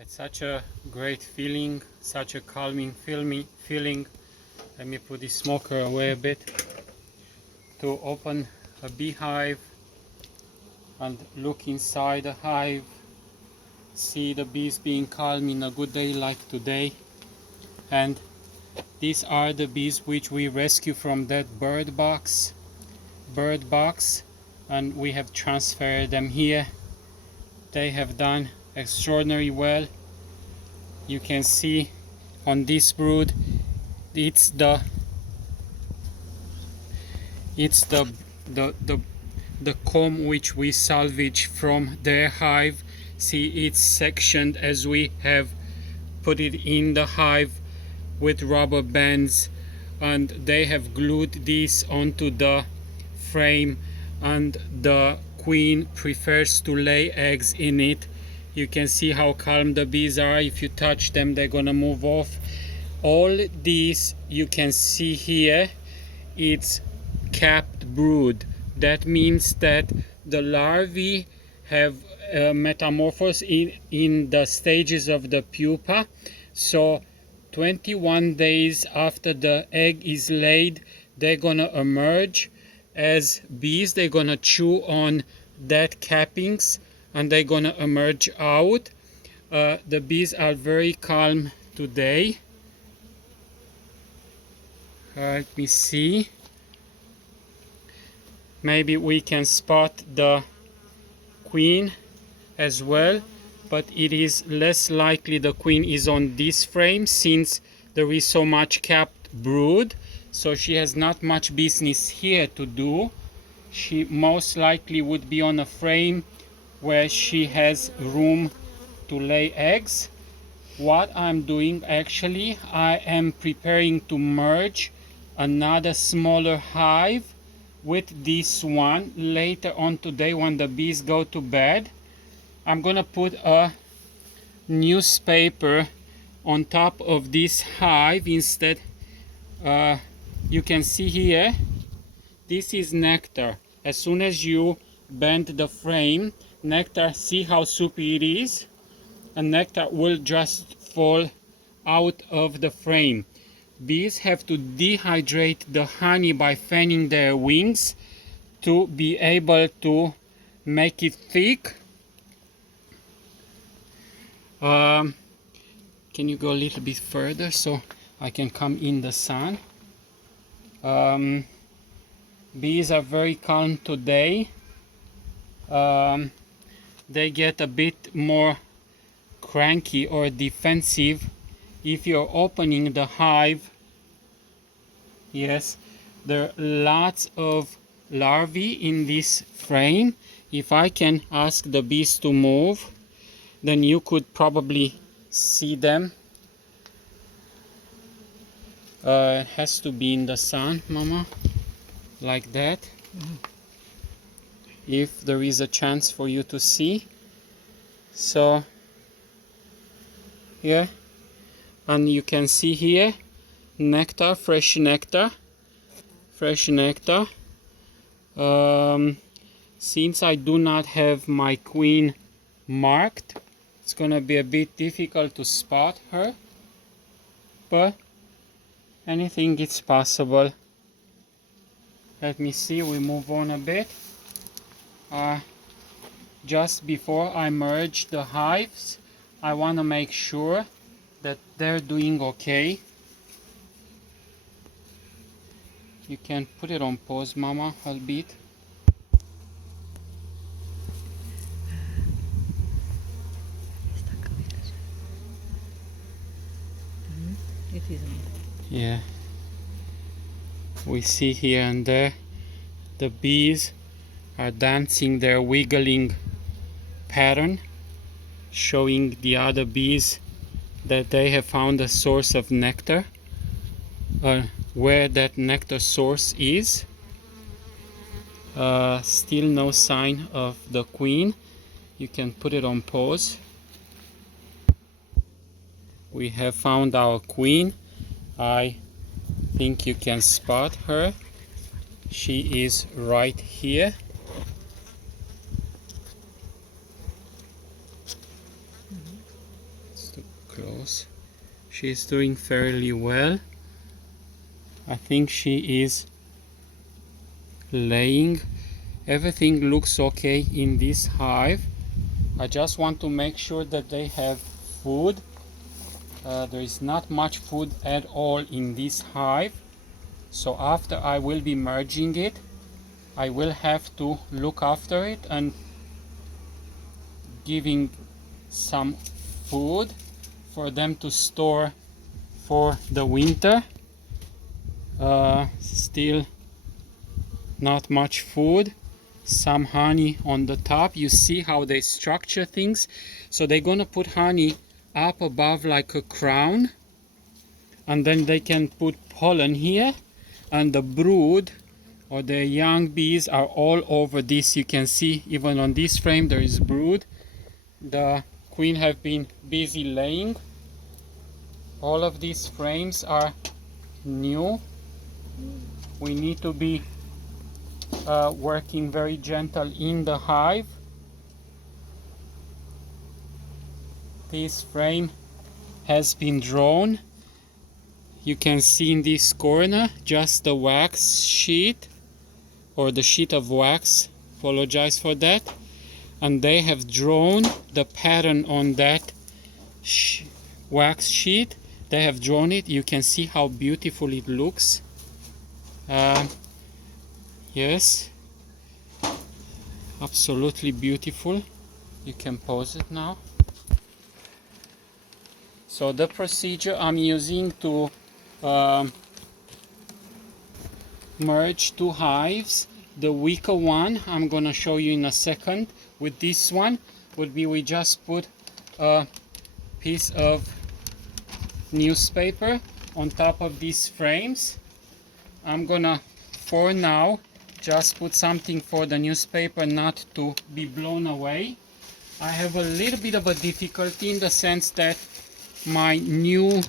It's such a great feeling, such a calming feeling. Let me put the smoker away a bit. To open a beehive and look inside the hive, see the bees being calm in a good day like today. And these are the bees which we rescue from that bird box, and we have transferred them here. They have done extraordinarily well. You can see on this brood, it's the the comb which we salvage from their hive. See, it's sectioned as we have put it in the hive with rubber bands, and they have glued this onto the frame, and the queen prefers to lay eggs in it. You can see how calm the bees are. If you touch them, they're gonna move off. All these you can see here, it's capped brood. That means that the larvae have metamorphosed in the stages of the pupa. So 21 days after the egg is laid, they're gonna emerge as bees. They're gonna chew on that cappings and they're gonna emerge out. The bees are very calm today. Let me see. Maybe we can spot the queen as well, but it is less likely the queen is on this frame since there is so much capped brood, so she has not much business here to do. She most likely would be on a frame where she has room to lay eggs. What I'm doing actually, I am preparing to merge another smaller hive with this one later on today when the bees go to bed. I'm gonna put a newspaper on top of this hive instead. You can see here, this is nectar. As soon as you bend the frame, nectar, see how soupy it is, and nectar will just fall out of the frame. Bees have to dehydrate the honey by fanning their wings to be able to make it thick. Can you go a little bit further so I can come in the sun? Bees are very calm today. They get a bit more cranky or defensive if you're opening the hive. Yes, there are lots of larvae in this frame. If I can ask the bees to move, then you could probably see them. It has to be in the sun, Mama, like that. If there is a chance for you to see. So yeah, and you can see here nectar, fresh nectar. Since I do not have my queen marked, it's gonna be a bit difficult to spot her, but anything is possible. Let me see, we move on a bit. Just before I merge the hives, I want to make sure that they're doing okay. You can put it on pause, Mama, a bit. It is on. Yeah. We see here and there the bees are dancing their wiggling pattern, showing the other bees that they have found a source of nectar. Where that nectar source is. Still no sign of the queen. You can put it on pause. We have found our queen. I think you can spot her. She is right here. close. She's doing fairly well. I think she is laying. Everything looks okay in this hive. I just want to make sure that they have food. There is not much food at all in this hive. So after I will be merging it, I will have to look after it and giving some food for them to store for the winter. Still not much food, some honey on the top. You see how they structure things. So they're gonna put honey up above like a crown, and then they can put pollen here, and the brood or the young bees are all over this. You can see even on this frame there is brood. The queen have been busy laying. All of these frames are new. We need to be working very gentle in the hive. This frame has been drawn. You can see in this corner just the wax sheet, or the sheet of wax, apologize for that, and they have drawn the pattern on that wax sheet. They have drawn it. You can see how beautiful it looks. Yes, absolutely beautiful. You can pause it now. So the procedure I'm using to merge two hives, the weaker one I'm gonna show you in a second. With this one would be, we just put a piece of newspaper on top of these frames. I'm gonna, for now, just put something for the newspaper not to be blown away. I have a little bit of a difficulty in the sense that my new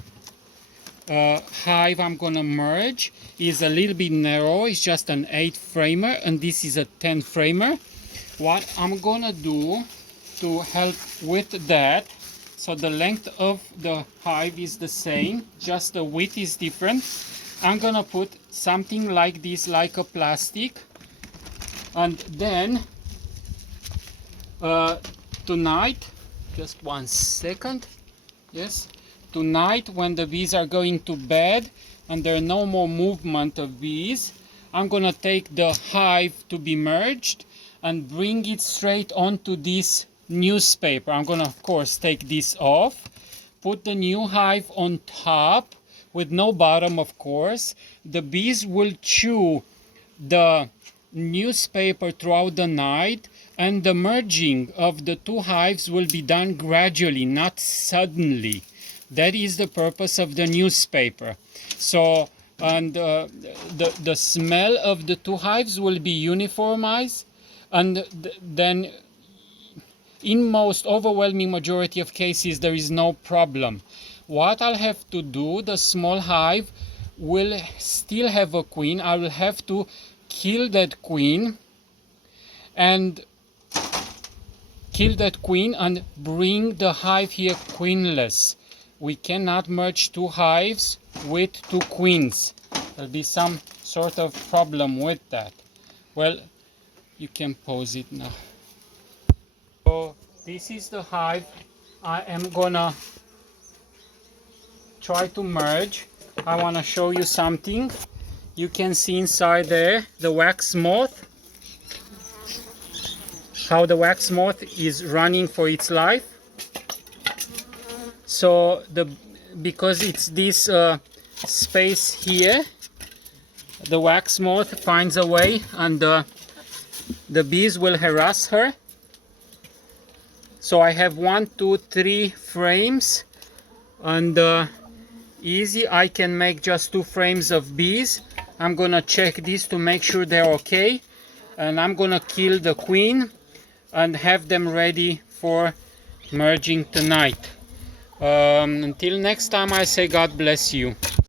hive I'm gonna merge is a little bit narrow. It's just an 8 framer and this is a 10 framer. What I'm gonna do to help with that, so the length of the hive is the same, just the width is different. I'm gonna put something like this, like a plastic, and then tonight, just 1 second, yes, tonight when the bees are going to bed and there are no more movement of bees, I'm gonna take the hive to be merged and bring it straight onto this newspaper. I'm gonna of course take this off, put the new hive on top with no bottom, of course. The bees will chew the newspaper throughout the night, and the merging of the two hives will be done gradually, not suddenly. That is the purpose of the newspaper. So, and the smell of the two hives will be uniformized, and then in most overwhelming majority of cases there is no problem. What I'll have to do, the small hive will still have a queen. I will have to kill that queen and bring the hive here queenless. We cannot merge two hives with two queens. There'll be some sort of problem with that. Well, you can pause it now. So this is the hive I am gonna try to merge. I want to show you something. You can see inside there the wax moth, how the wax moth is running for its life. So because it's this space here, the wax moth finds a way, and the bees will harass her. So I have 1, 2, 3 frames, and easy, I can make just 2 frames of bees. I'm gonna check this to make sure they're okay, and I'm gonna kill the queen and have them ready for merging tonight. Until next time, I say God bless you.